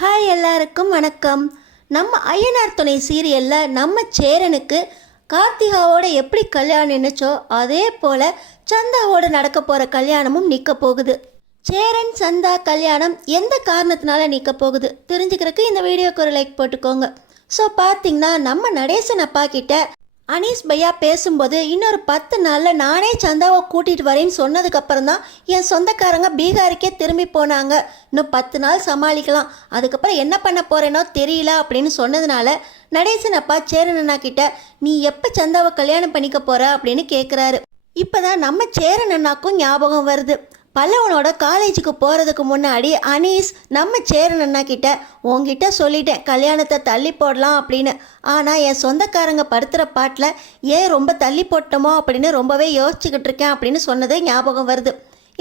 Hi எல்லாருக்கும் வணக்கம். நம்ம ஐயனார் துணை சீரியலில் நம்ம சேரனுக்கு கார்த்திகாவோட எப்படி கல்யாணம் நினைச்சோ அதே போல் சந்தாவோட நடக்க போகிற கல்யாணமும் நிற்க போகுது. சேரன் சந்தா கல்யாணம் எந்த காரணத்தினால நிற்க போகுது தெரிஞ்சுக்கிறதுக்கு இந்த வீடியோக்கு ஒரு லைக் போட்டுக்கோங்க. ஸோ பார்த்தீங்கன்னா நம்ம நடேசன் அப்பா கிட்ட அனீஸ் பையா பேசும்போது இன்னொரு 10 நாளில் நானே சந்தாவை கூட்டிகிட்டு வரேன்னு சொன்னதுக்கப்புறம் தான் என் சொந்தக்காரங்க பீகாருக்கே திரும்பி போனாங்க. இன்னும் 10 நாள் சமாளிக்கலாம், அதுக்கப்புறம் என்ன பண்ண போகிறேனோ தெரியல அப்படின்னு சொன்னதுனால நடேசன் அப்பா சேரன் அண்ணா கிட்ட நீ எப்போ சந்தாவை கல்யாணம் பண்ணிக்க போகிற அப்படின்னு கேட்குறாரு. இப்போ தான் நம்ம சேரன் அண்ணாக்கும் ஞாபகம் வருது. பல்லவனோட காலேஜுக்கு போகிறதுக்கு முன்னாடி அனீஸ் நம்ம சேரன் அண்ணா கிட்ட உங்ககிட்ட சொல்லிட்டேன் கல்யாணத்தை தள்ளி போடலாம் அப்படின்னு, ஆனால் என் சொந்தக்காரங்க படுத்துகிற பாட்டில் ஏன் ரொம்ப தள்ளி போட்டோமோ அப்படின்னு ரொம்பவே யோசிச்சுக்கிட்டு இருக்கேன் அப்படின்னு சொன்னதே ஞாபகம் வருது.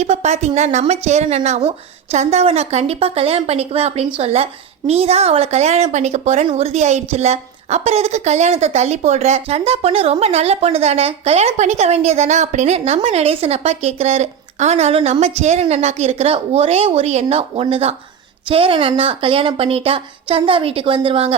இப்போ பார்த்தீங்கன்னா நம்ம சேரன் அண்ணாவும் சந்தாவை நான் கண்டிப்பாக கல்யாணம் பண்ணிக்குவேன் அப்படின்னு சொல்ல நீ தான் அவளை கல்யாணம் பண்ணிக்க போகிறேன்னு உறுதியாயிடுச்சுல்ல, அப்புறம் எதுக்கு கல்யாணத்தை தள்ளி போடுற? சந்தா பொண்ணு ரொம்ப நல்ல பொண்ணு தானே, கல்யாணம் பண்ணிக்க வேண்டியதானே அப்படின்னு நம்ம நடேசன் அப்பா கேட்குறாரு. ஆனாலும் நம்ம சேரன் அண்ணாக்கு இருக்கிற ஒரே ஒரு எண்ணம் ஒன்று தான். சேரன் அண்ணா கல்யாணம் பண்ணிட்டா சந்தா வீட்டுக்கு வந்துடுவாங்க,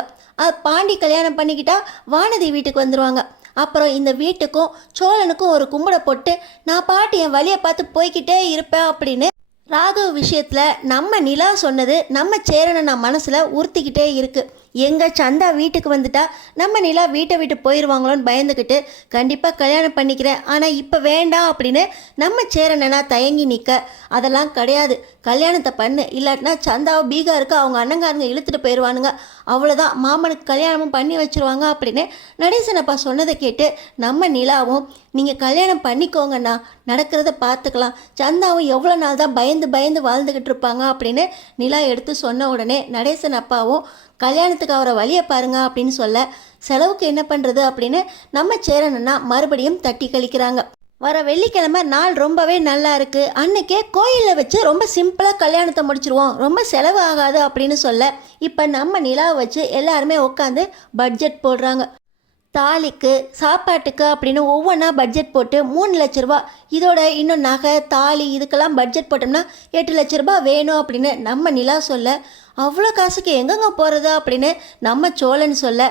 பாண்டி கல்யாணம் பண்ணிக்கிட்டா வானதி வீட்டுக்கு வந்துடுவாங்க. அப்புறம் இந்த வீட்டுக்கும் சோழனுக்கும் ஒரு கும்பிடை போட்டு நான் பாட்டு என் வழியை பார்த்து போய்கிட்டே இருப்பேன் அப்படின்னு ராகவ் விஷயத்தில் நம்ம நிலா சொன்னது நம்ம சேரன் அண்ணா மனசில் உறுத்திக்கிட்டே இருக்குது. எங்கள் சந்தா வீட்டுக்கு வந்துட்டா நம்ம நிலா வீட்டை விட்டு போயிடுவாங்களோன்னு பயந்துக்கிட்டு கண்டிப்பாக கல்யாணம் பண்ணிக்கிறேன், ஆனால் இப்போ வேண்டாம் அப்படின்னு நம்ம சேரனா தயங்கி நிற்க அதெல்லாம் கிடையாது, கல்யாணத்தை பண்ணு, இல்லாட்டினா சந்தாவை பீகாருக்கு அவங்க அண்ணங்காரங்க இழுத்துட்டு போயிடுவானுங்க, அவ்வளோதான், மாமனுக்கு கல்யாணமும் பண்ணி வச்சுருவாங்க அப்படின்னு நடேசனப்பா சொன்னதை கேட்டு நம்ம நிலாவும் நீங்கள் கல்யாணம் பண்ணிக்கோங்கண்ணா, நடக்கிறத பார்த்துக்கலாம், சந்தாவும் எவ்வளோ நாள் தான் பயந்து பயந்து வாழ்ந்துக்கிட்டு இருப்பாங்க அப்படின்னு நிலா எடுத்து சொன்ன உடனே நடேசன் அப்பாவும் கல்யாணத்துக்கு அவரை வழியை பாருங்க அப்படின்னு சொல்ல செலவுக்கு என்ன பண்ணுறது அப்படின்னு நம்ம சேரனா மறுபடியும் தட்டி கழிக்கிறாங்க. வர வெள்ளிக்கிழமை நாள் ரொம்பவே நல்லா இருக்குது, அன்னைக்கே கோயிலில் வச்சு ரொம்ப சிம்பிளாக கல்யாணத்தை முடிச்சிருவோம், ரொம்ப செலவு ஆகாது அப்படின்னு சொல்ல இப்போ நம்ம நிலாவை வச்சு எல்லாருமே உட்காந்து பட்ஜெட் போடுறாங்க. தாலிக்கு சாப்பாட்டுக்கு அப்படின்னு ஒவ்வொன்றா பட்ஜெட் போட்டு 3 லட்ச ரூபா, இதோட இன்னும் நகை தாலி இதுக்கெல்லாம் பட்ஜெட் போட்டோம்னா 8 லட்ச ரூபா வேணும் அப்படின்னு நம்ம நிலா சொல்ல அவ்வளோ காசுக்கு எங்கெங்க போகிறது அப்படின்னு நம்ம சோழன் சொல்ல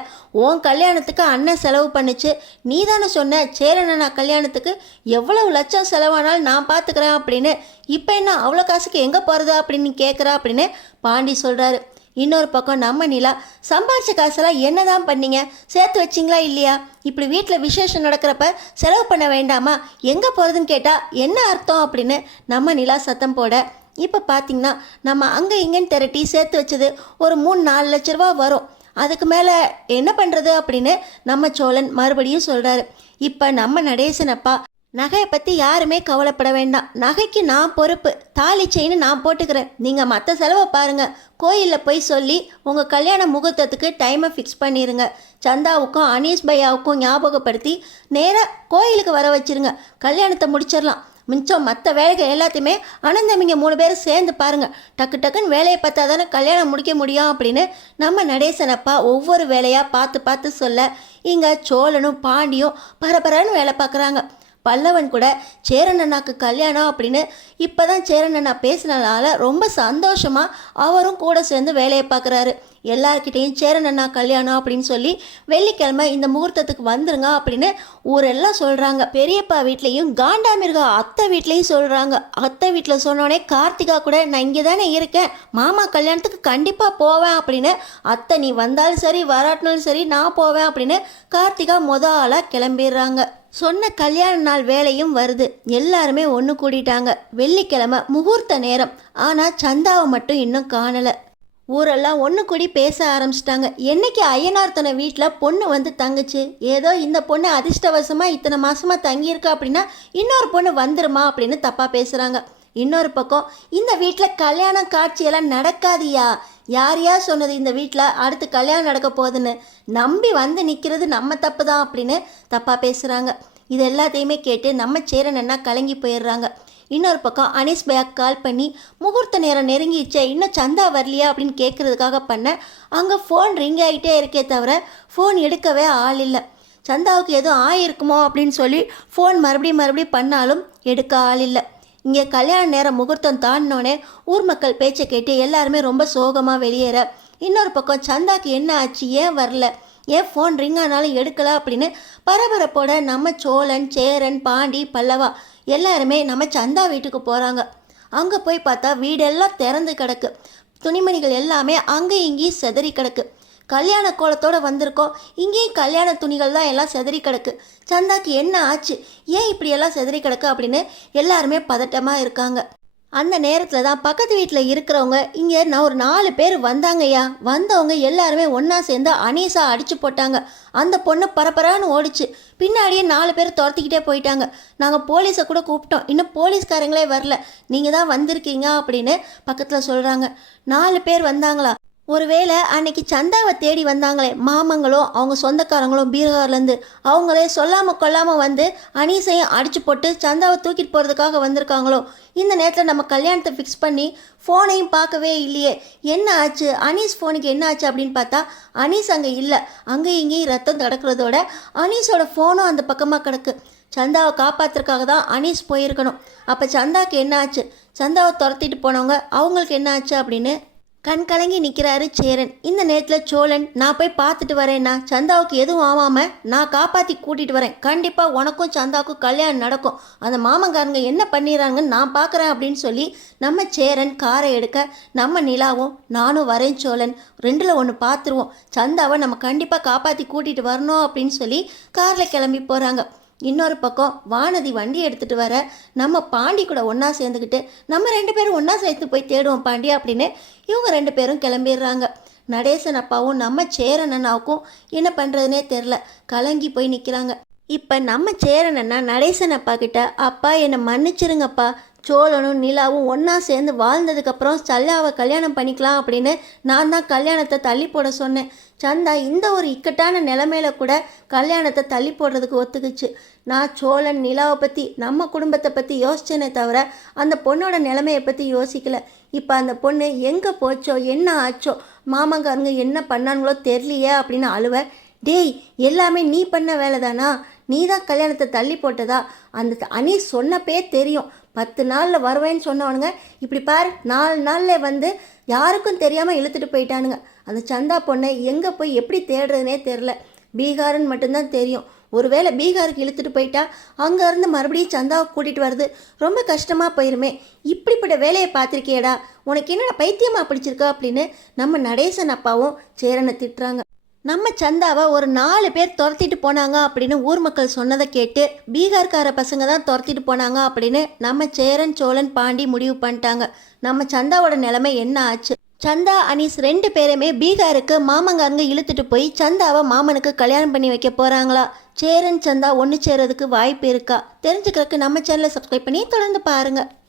உன் கல்யாணத்துக்கு அண்ணன் செலவு பண்ணிச்சு, நீ தானே சொன்ன சேரனா கல்யாணத்துக்கு எவ்வளவு லட்சம் செலவானாலும் நான் பார்த்துக்கிறேன் அப்படின்னு, இப்போ என்ன அவ்வளோ காசுக்கு எங்கே போகிறது அப்படின்னு கேட்குறா அப்படின்னு பாண்டி சொல்கிறாரு. இன்னொரு பக்கம் நம்ம நிலா சம்பாரிச்ச காசெல்லாம் என்ன தான் பண்ணீங்க, சேர்த்து வச்சிங்களா இல்லையா, இப்படி வீட்டில் விசேஷம் நடக்கிறப்ப செலவு பண்ண வேண்டாமா, எங்கே போகிறதுன்னு கேட்டால் என்ன அர்த்தம் அப்படின்னு நம்ம நிலா சத்தம் போட இப்போ பார்த்திங்கன்னா நம்ம அங்கே இங்கேன்னு திரட்டி சேர்த்து வச்சது ஒரு 3-4 லட்ச ரூபா வரும், அதுக்கு மேலே என்ன பண்ணுறது அப்படின்னு நம்ம சோழன் மறுபடியும் சொல்கிறாரு. இப்போ நம்ம நடேசன் அப்பா நகையை பற்றி யாருமே கவலைப்பட வேண்டாம், நகைக்கு நான் பொறுப்பு, தாலி செயின் நான் போட்டுக்கிறேன், நீங்கள் மற்ற செலவை பாருங்கள், கோயிலில் போய் சொல்லி உங்கள் கல்யாண முகூர்த்தத்துக்கு டைமை ஃபிக்ஸ் பண்ணிடுங்க, சந்தாவுக்கும் அனீஸ் பையாவுக்கும் ஞாபகப்படுத்தி நேராக கோயிலுக்கு வர வச்சிருங்க, கல்யாணத்தை முடிச்சிடலாம், மிச்சம் மற்ற வேலைகள் எல்லாத்தையுமே அனந்தமிங்க 3 பேரும் சேர்ந்து பாருங்கள், டக்கு டக்குன்னு வேலையை பார்த்தா தானே கல்யாணம் முடிக்க முடியும் அப்படின்னு நம்ம நடேசனப்பா ஒவ்வொரு வேலையாக பார்த்து பார்த்து சொல்ல இங்கே சோழனும் பாண்டியும் பரபரன்னு வேலை பார்க்குறாங்க. பல்லவன் கூட சேரன் அண்ணாக்கு கல்யாணம் அப்படின்னு இப்போ தான் சேரன் அண்ணா பேசினதால ரொம்ப சந்தோஷமாக அவரும் கூட சேர்ந்து வேலையை பார்க்குறாரு. எல்லார்கிட்டையும் சேரன் அண்ணா கல்யாணம் அப்படின்னு சொல்லி வெள்ளிக்கிழமை இந்த முகூர்த்தத்துக்கு வந்துருங்க அப்படின்னு ஊரெல்லாம் சொல்கிறாங்க. பெரியப்பா வீட்லேயும் காண்டாமிருகா அத்தை வீட்லேயும் சொல்கிறாங்க. அத்தை வீட்டில் சொன்னோடனே கார்த்திகா கூட நான் இங்கே தானே இருக்கேன், மாமா கல்யாணத்துக்கு கண்டிப்பாக போவேன் அப்படின்னு, அத்தை நீ வந்தாலும் சரி வராட்டினாலும் சரி நான் போவேன் அப்படின்னு கார்த்திகா ஆளாக கிளம்பிடுறாங்க. சொன்ன கல்யாண நாள் வேலையும் வருது, எல்லாருமே ஒன்று கூடிட்டாங்க. வெள்ளிக்கிழமை முகூர்த்த நேரம், ஆனால் சந்தாவை மட்டும் இன்னும் காணலை. ஊரெல்லாம் ஒன்று கூடி பேச ஆரம்பிச்சிட்டாங்க. என்னைக்கு ஐயனார் துணை வீட்டில் பொண்ணு வந்து தங்குச்சு, ஏதோ இந்த பொண்ணு அதிர்ஷ்டவசமாக இத்தனை மாதமாக தங்கியிருக்கா அப்படின்னா இன்னொரு பொண்ணு வந்துருமா அப்படின்னு தப்பாக பேசுகிறாங்க. இன்னொரு பக்கம் இந்த வீட்டில் கல்யாண காட்சியெல்லாம் நடக்காதியா, யார் யார் சொன்னது இந்த வீட்டில் அடுத்து கல்யாணம் நடக்க போகுதுன்னு, நம்பி வந்து நிற்கிறது நம்ம தப்பு தான் அப்படின்னு தப்பாக பேசுகிறாங்க. இது எல்லாத்தையுமே கேட்டு நம்ம சேரன் என்ன கலங்கி போயிடுறாங்க. இன்னொரு பக்கம் அனீஸ் பையா கால் பண்ணி முகூர்த்த நேரம் நெருங்கிடுச்சே இன்னும் சந்தா வரலையா அப்படின்னு கேட்குறதுக்காக பண்ண அங்கே ஃபோன் ரிங் ஆகிட்டே இருக்கே தவிர ஃபோன் எடுக்கவே ஆள் இல்லை. சந்தாவுக்கு எதுவும் ஆயிருக்குமோ அப்படின்னு சொல்லி ஃபோன் மறுபடியும் பண்ணாலும் எடுக்க ஆள் இல்லை. இங்கே கல்யாண நேரம் முகூர்த்தம் தாண்டினோடனே ஊர் மக்கள் பேச்சை கேட்டு எல்லாருமே ரொம்ப சோகமாக வெளியேற, இன்னொரு பக்கம் சந்தாக்கு என்ன ஆச்சு, ஏன் வரல, ஏன் ஃபோன் ரிங் ஆனாலும் எடுக்கல அப்படின்னு பரபரப்போட நம்ம சோழன், சேரன், பாண்டி, பல்லவா எல்லாருமே நம்ம சந்தா வீட்டுக்கு போகிறாங்க. அங்கே போய் பார்த்தா வீடெல்லாம் திறந்து கிடக்கு. துணிமணிகள் எல்லாமே அங்கே இங்கேயும் செதறி கிடக்கு. கல்யாண கோலத்தோடு வந்திருக்கோம், இங்கேயும் கல்யாண துணிகள் தான் எல்லாம் செதறி கிடக்கு. சந்தாக்கு என்ன ஆச்சு, ஏன் இப்படியெல்லாம் செதறி கிடக்கு அப்படின்னு எல்லாருமே பதட்டமாக இருக்காங்க. அந்த நேரத்தில் தான் பக்கத்து வீட்டில் இருக்கிறவங்க, இங்கே நான் ஒரு 4 பேர் வந்தாங்கய்யா, வந்தவங்க எல்லாருமே ஒன்றா சேர்ந்து அனீஸா அடித்து போட்டாங்க. அந்த பொண்ணு பரபரான்னு ஓடிச்சு, பின்னாடியே 4 பேர் துரத்திக்கிட்டே போயிட்டாங்க. நாங்கள் போலீஸை கூட கூப்பிட்டோம், இன்னும் போலீஸ்காரங்களே வரல, நீங்கள் தான் வந்திருக்கீங்க அப்படின்னு பக்கத்தில் சொல்கிறாங்க. 4 பேர் வந்தாங்களா? ஒருவேளை அன்னைக்கு சந்தாவை தேடி வந்தாங்களே மாமங்களும் அவங்க சொந்தக்காரங்களும் பீகார்லேருந்து, அவங்களே சொல்லாமல் கொல்லாமல் வந்து அனீஸையும் அடித்து போட்டு சந்தாவை தூக்கிட்டு போகிறதுக்காக வந்திருக்காங்களோ? இந்த நேரத்தில் நம்ம கல்யாணத்தை ஃபிக்ஸ் பண்ணி ஃபோனையும் பார்க்கவே இல்லையே, என்ன ஆச்சு, அனீஸ் ஃபோனுக்கு என்ன ஆச்சு அப்படின்னு பார்த்தா அனீஸ் அங்கே இல்லை. அங்கேயும் இங்கேயும் ரத்தம் கிடக்கிறதோட அனீஸோட ஃபோனும் அந்த பக்கமாக கிடக்கு. சந்தாவை காப்பாற்றுறதுக்காக தான் அனீஸ் போயிருக்கணும். அப்போ சந்தாவுக்கு என்ன ஆச்சு, சந்தாவை துரத்திட்டு போனவங்க அவங்களுக்கு என்ன ஆச்சு அப்படின்னு கண் கலங்கி நிற்கிறாரு சேரன். இந்த நேரத்தில் சோழன், நான் போய் பார்த்துட்டு வரேன்னா, சந்தாவுக்கு எதுவும் ஆகாமல் நான் காப்பாற்றி கூட்டிகிட்டு வரேன், கண்டிப்பாக உனக்கும் சந்தாவுக்கும் கல்யாணம் நடக்கும், அந்த மாமங்காரங்க என்ன பண்ணிடுறாங்கன்னு நான் பார்க்குறேன் அப்படின்னு சொல்லி நம்ம சேரன் காரை எடுக்க, நம்ம நிலாவும் நானும் வரேன் சோழன், 2ல் 1 பார்த்துருவோம், சந்தாவை நம்ம கண்டிப்பாக காப்பாற்றி கூட்டிகிட்டு வரணும் அப்படின்னு சொல்லி காரில் கிளம்பி போகிறாங்க. இன்னொரு பக்கம் வானதி வண்டி எடுத்துகிட்டு வர, நம்ம பாண்டி கூட ஒன்றா சேர்ந்துக்கிட்டு நம்ம 2 பேரும் ஒன்றா சேர்த்து போய் தேடுவோம் பாண்டி அப்படின்னு இவங்க 2 பேரும் கிளம்பிடுறாங்க. நடேசன் அப்பாவும் நம்ம சேரன் அண்ணாவுக்கும் என்ன பண்ணுறதுனே தெரில, கலங்கி போய் நிற்கிறாங்க. இப்போ நம்ம சேரன் அண்ணா நடேசன் அப்பா கிட்ட, அப்பா என்னை மன்னிச்சிருங்கப்பா, சோழனும் நிலாவும் ஒன்றா சேர்ந்து வாழ்ந்ததுக்கப்புறம் சல்லாவை கல்யாணம் பண்ணிக்கலாம் அப்படின்னு நான் தான் கல்யாணத்தை தள்ளி போட சொன்னேன். சந்தா இந்த ஒரு இக்கட்டான நிலைமையில கூட கல்யாணத்தை தள்ளி போடுறதுக்கு ஒத்துக்குச்சு. நான் சோழன் நிலாவை பற்றி நம்ம குடும்பத்தை பற்றி யோசிச்சேனே தவிர அந்த பொண்ணோட நிலைமையை பற்றி யோசிக்கல. இப்போ அந்த பொண்ணு எங்கே போச்சோ, என்ன ஆச்சோ, மாமங்காரங்க என்ன பண்ணாங்களோ தெரியலையே அப்படின்னு அழுவ. டேய், எல்லாமே நீ பண்ண வேலை தானா, நீ தான் கல்யாணத்தை தள்ளி போட்டதா, அந்த அனீஸ் சொன்னப்பே தெரியும், 10 நாளில் வருவேன்னு சொன்னவனுங்க இப்படி பாரு 4 நாளில் வந்து யாருக்கும் தெரியாமல் இழுத்துட்டு போயிட்டானுங்க. அந்த சந்தா பொண்ணை எங்கே போய் எப்படி தேடுறதுனே தெரில, பீகாருன்னு மட்டும்தான் தெரியும். ஒருவேளை பீகாருக்கு இழுத்துட்டு போயிட்டா அங்கேருந்து மறுபடியும் சந்தாவை கூட்டிகிட்டு வர்றது ரொம்ப கஷ்டமாக போயிருமே, இப்படிப்பட்ட வேலையை பார்த்துருக்கியடா, உனக்கு என்னடா பைத்தியமாக பிடிச்சிருக்கா அப்படின்னு நம்ம நடேசன் அப்பாவும் சேரனை திட்டுறாங்க. நம்ம சந்தாவை ஒரு 4 பேர் துரத்திட்டு போனாங்க அப்படின்னு ஊர் மக்கள் சொன்னதை கேட்டு பீகார்கார பசங்க தான் துரத்திட்டு போனாங்க அப்படின்னு நம்ம சேரன், சோழன், பாண்டி முடிவு பண்ணிட்டாங்க. நம்ம சந்தாவோட நிலைமை என்ன ஆச்சு? சந்தா, அனீஸ் 2 பேருமே பீகாருக்கு மாமங்காரங்க இழுத்துட்டு போய் சந்தாவை மாமனுக்கு கல்யாணம் பண்ணி வைக்க போகிறாங்களா? சேரன், சந்தா ஒன்று சேர்றதுக்கு வாய்ப்பு இருக்கா? தெரிஞ்சுக்கிறதுக்கு நம்ம சேனலை சப்ஸ்கிரைப் பண்ணி தொடர்ந்து பாருங்கள்.